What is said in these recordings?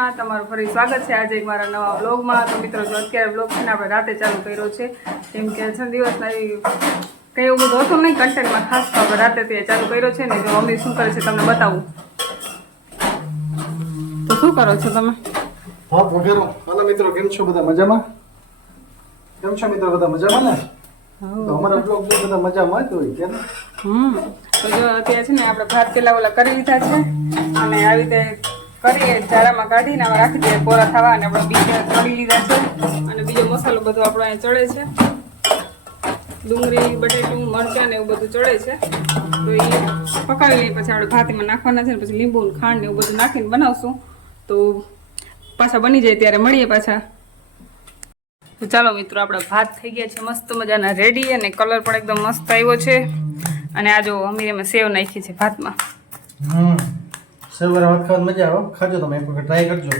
કૃષ્ણ, તમારું ફરી સ્વાગત છે આજે મારા નવા વ્લોગમાં। તો મિત્રો જો અત્યારે વ્લોગ છે ને આપણે રાતે ચાલુ કર્યો છે, કેમ કે છે દિવસના કંઈ એવું બધું હતું નહીં કન્ટેન્ટમાં ખાસ, તો આપણે રાતે તે ચાલુ કર્યો છે ને। જો મમ્મી શું કરે છે તમને બતાવું। તો શું કરો છો તમે? હા વગેરો હાલો મિત્રો, કેમ છો બધા મજામાં? કેમ છો મિત્રો બધા મજામાં ને? તો અમારા બ્લોગ બધા મજામાં જ હોય કેમ? તો જો અત્યારે છે ને આપણે ભાત પેલા ઓલા કરી લીધા છે અને આવી રીતે કરીએ ચારામાં કાઢીને આમાં રાખી દઈએ કોરા થવા, અને આપણે બીજા તળી લીધા છે અને બીજો મસાલો બધો આપણો અહીંયા ચડે છે, ડુંગળી બટેટું મરચાં ને એવું બધું ચડે છે। તો એ પકાવી લઈએ, પછી આપણે ભાતમાં નાખવાના છે ને પછી લીંબુ ખાંડ ને એવું બધું નાખીને બનાવશું। તો પાછા બની જાય ત્યારે મળીએ પાછા। તો ચાલો મિત્રો, આપણા ભાત થઈ ગયા છે મસ્ત મજાના રેડી, અને કલર પણ એકદમ મસ્ત આવ્યો છે। અને આ જો અમીરે સેવ નાખી છે ભાતમાં। સેવ વાળા ભાત ખાવાની મજા આવે, ખાજો તમે એક વખત ટ્રાય કરજો।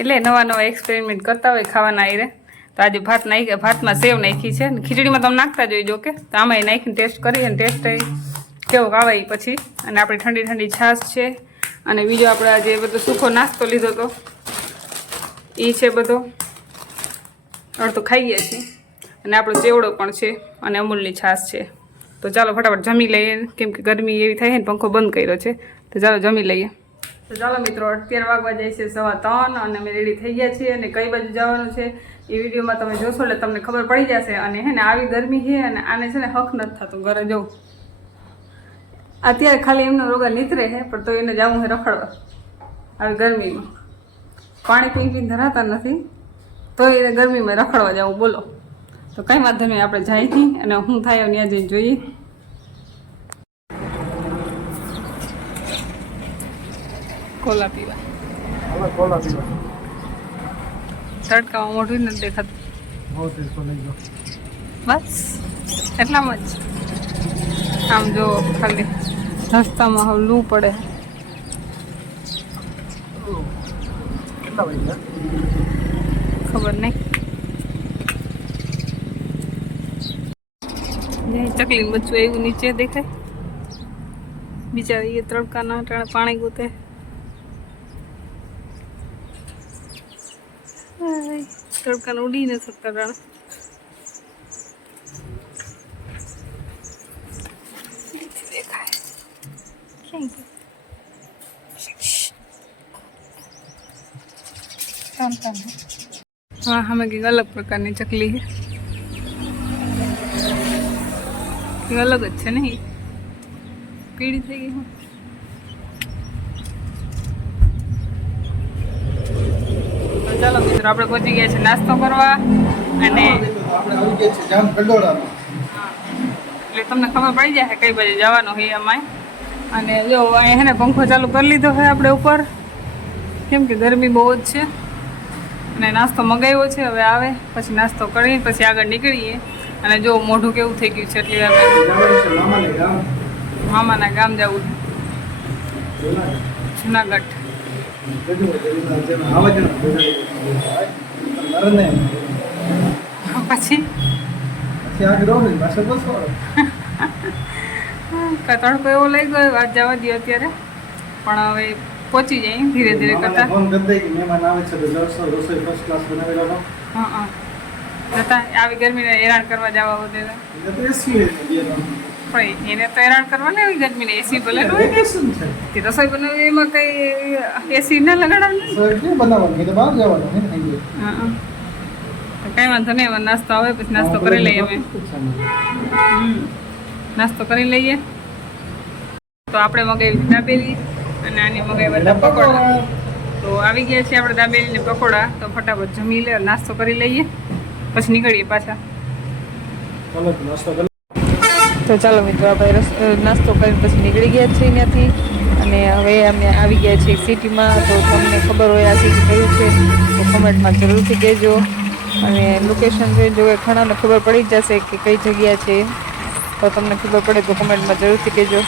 એટલે નવા નવા એક્સપેરિમેન્ટ કરતા હોય ખાવાના આયરે। તો આજે ભાતમાં સેવ નાખી છે, ખીચડીમાં તમે નાખતા જ હોય જો કે, તો આમાં નાખીને ટેસ્ટ કરીએ, અને ટેસ્ટ કેવો આવે એ પછી। અને આપણી ઠંડી ઠંડી છાશ છે, અને બીજો આપણે આજે બધો સૂકો નાસ્તો લીધો હતો એ છે બધો, અડધો ખાઈએ છીએ, અને આપણો ચેવડો પણ છે, અને અમૂલની છાશ છે। તો ચાલો ફટાફટ જમી લઈએ, કેમ કે ગરમી એવી થાય ને, પંખો બંધ કર્યો છે, તો ચાલો જમી લઈએ। તો ચાલો મિત્રો, અત્યારે વાગવા જાય છે 3:15, અને અમે રેડી થઈ ગયા છીએ, અને કઈ બાજુ જવાનું છે એ વિડીયોમાં તમે જોશો એટલે તમને ખબર પડી જશે। અને હે ને આવી ગરમી છે, અને આને છે ને હક નથી થતું ઘરે જવું, અત્યારે ખાલી એમનો રોગા નીતરે છે, પણ તો એને જવું છે રખડવા આવી ગરમીમાં, પાણી પી પીને ધરાતા નથી, તો એને ગરમીમાં રખડવા જવું બોલો। તો કંઈ વાંધો નહીં, આપણે જાય નહીં, અને હું થાય ત્યાં જઈને જોઈએ। કોલા પીવા, તડકામાં મોઢું નથી દેખાતું, બસ એટલામાં જ આમ જો ખાલી રસ્તામાં હવે લૂ પડે, ખબર નહીં। ચકલી બચ્ચું એવું નીચે દેખાય, બિચારી એ તડકાના ટાણે પાણી ગોતે, તડકાને ઉડી ન શકતા ટાણે। દેખાય ક્યાં હા, અમે કંઈક અલગ પ્રકારની ચકલી છે, એ અલગ જ છે ને, પીળી થઈ ગઈ। તો ચાલો મિત્રો, આપણે પહોંચી ગયા છે નાસ્તો કરવા, અને એટલે તમને ખબર પડી જાય કઈ બાજુ જવાનું હોય અમાય। અને જો અહીંયા હે ને પંખો ચાલુ કરી લીધો છે આપણે ઉપર, કેમ કે ગરમી બહુ જ છે, અને નાસ્તો મગાવ્યો છે, હવે આવે પછી નાસ્તો કરીને પછી આગળ નીકળીએ। અને જો મોઢું કેવું થઈ ગયું છે, એટલે મામાના ગામ જવું છે, જુનાગઢ। પછી તડકો એવો લઈ ગયો, વાત જવા દો અત્યારે, પણ હવે પહોંચી જાય ધીરે ધીરે કરતા। હા, જતા આવી ગરમીને હેરાન કરવા જવા બધે, પણ એને તો હેરાન કરવા ને આવી ગરમીને એસી ભલે રસોઈ બનાવી, એમાં કઈ એસી ના લગાડવાનું। હા, કઈ વાંધો નહીં, એમાં નાસ્તો આવે પછી નાસ્તો કરી લઈએ અમે। નાસ્તો કરી લઈએ। તો આપણે મગાવી દાબેલી, અને આની મગાવ્યા હતા પકોડા। તો આવી ગયા છે આપણે દાબેલી ને પકોડા, તો ફટાફટ જમી લે, નાસ્તો કરી લઈએ, પછી નીકળીએ પાછા। તો ચાલો મિત્રો, આપણે નાસ્તો કરીને પછી નીકળી ગયા છીએ ત્યાંથી, અને હવે અમે આવી ગયા છીએ સિટીમાં। તો તમને ખબર હોય આ સિટી કયું છે તો કમેન્ટમાં જરૂરથી કહેજો, અને લોકેશન જોઈને જો ઘણાને ખબર પડી જ જશે કે કઈ જગ્યા છે, તો તમને ખબર પડે તો કમેન્ટમાં જરૂરથી કહેજો।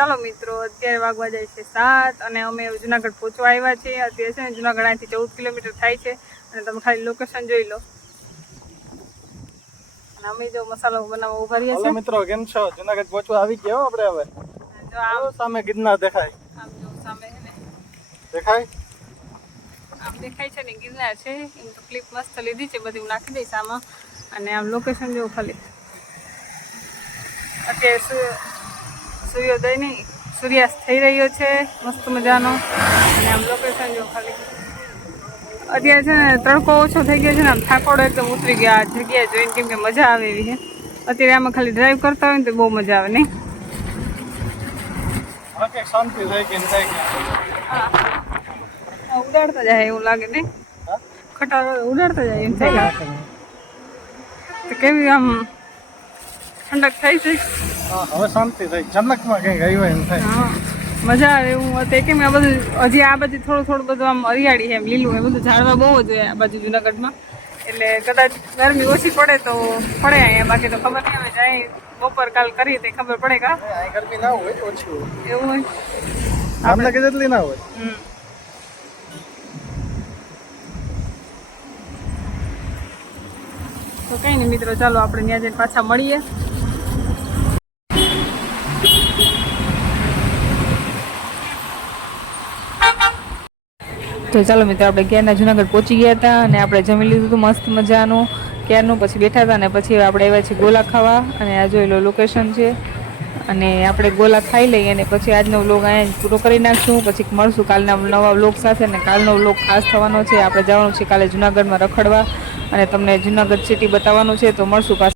ચાલો મિત્રો, અત્યારે વાગવા જાય છે 7 અને અમે જુનાગઢ પહોંચવા આવ્યા છીએ. અત્યારે છે ને જુનાગઢ અહીંથી 14 કિલોમીટર થાય છે અને તમે ખાલી લોકેશન જોઈ લો. અને અમે જો મસાલો બનાવવા ઉભા રહ્યા હાલો મિત્રો, કેમ છો? જુનાગઢ પહોંચવા આવી ગયા આપણે હવે. જો આમ સામે ગિરનાર દેખાય. આમ જો સામે છે ને દેખાય? આમ દેખાય છે ને ગિરનાર છે. એમ તો ક્લિપ મસ્ત લીધી છે, બધી હું નાખી દઈશ આમાં. અને આમ લોકેશન જો ખાલી અત્યારે સૂર્યોદય નહીં સૂર્યાસ્ત થઈ રહ્યો છે મસ્ત મજાનો. અને આમ લોકેશન જો ખાલી અત્યારે છે ને તડકો ઓછો થઈ ગયો છે ને આમ થાકોડો એકદમ ઉતરી ગયા આ જગ્યાએ જોઈને, કેમ કે મજા આવે એવી છે. અત્યારે આમાં ખાલી ડ્રાઈવ કરતા હોય ને તો બહુ મજા આવે નહીં? શાંતિ થાય કે ઉડાડતા જાય એવું લાગે નહીં? ખટારો ઉડાડતા જાય એમ થાય. તો કેવી આમ ઠંડક થઈ છે. હવે શાંતિ થઈ, જનકમાં કંઈક આવ્યો એમ થાય. હા મજા આવે એવું. અત્યારે કેમ આ બધું હજી આ બાજુ થોડું બધું આમ હરિયાળી છે, એમ લીલું એ બધું ઝાડવા બહુ જ હોય આ બાજુ જુનાગઢમાં. એટલે કદાચ ગરમી ઓછી પડે તો પડે અહીંયા, બાકી તો ખબર નહીં આવે. જાય બપોર કાલ કરીએ તો ખબર પડે કા ગરમી ના હોય, ઓછી હોય એવું હોય. આપણે કે જેટલી ના હોય. તો કંઈ નહીં મિત્રો, ચાલો આપણે ત્યાં જઈને પાછા મળીએ. તો ચાલો મિત્રો, આપણે ક્યારના જુનાગઢ પહોંચી ગયા હતા અને આપણે જમી લીધું હતું મસ્ત મજાનું ક્યારનું. પછી બેઠા હતા અને પછી આપણે આવ્યા છીએ ગોલા ખાવા. અને આ જોઈ લો લોકેશન છે. અને આપણે ગોલા ખાઈ લઈએ અને પછી આજનો વ્લોગ અહીંયા પૂરો કરી નાખશું. પછી મળશું કાલના નવા વ્લોગ સાથે. અને કાલનો વ્લોગ ખાસ થવાનો છે, આપણે જવાનું છે કાલે જુનાગઢમાં રખડવા અને તમને જુનાગઢ સિટી બતાવવાનું છે. તો મળશું પાછું.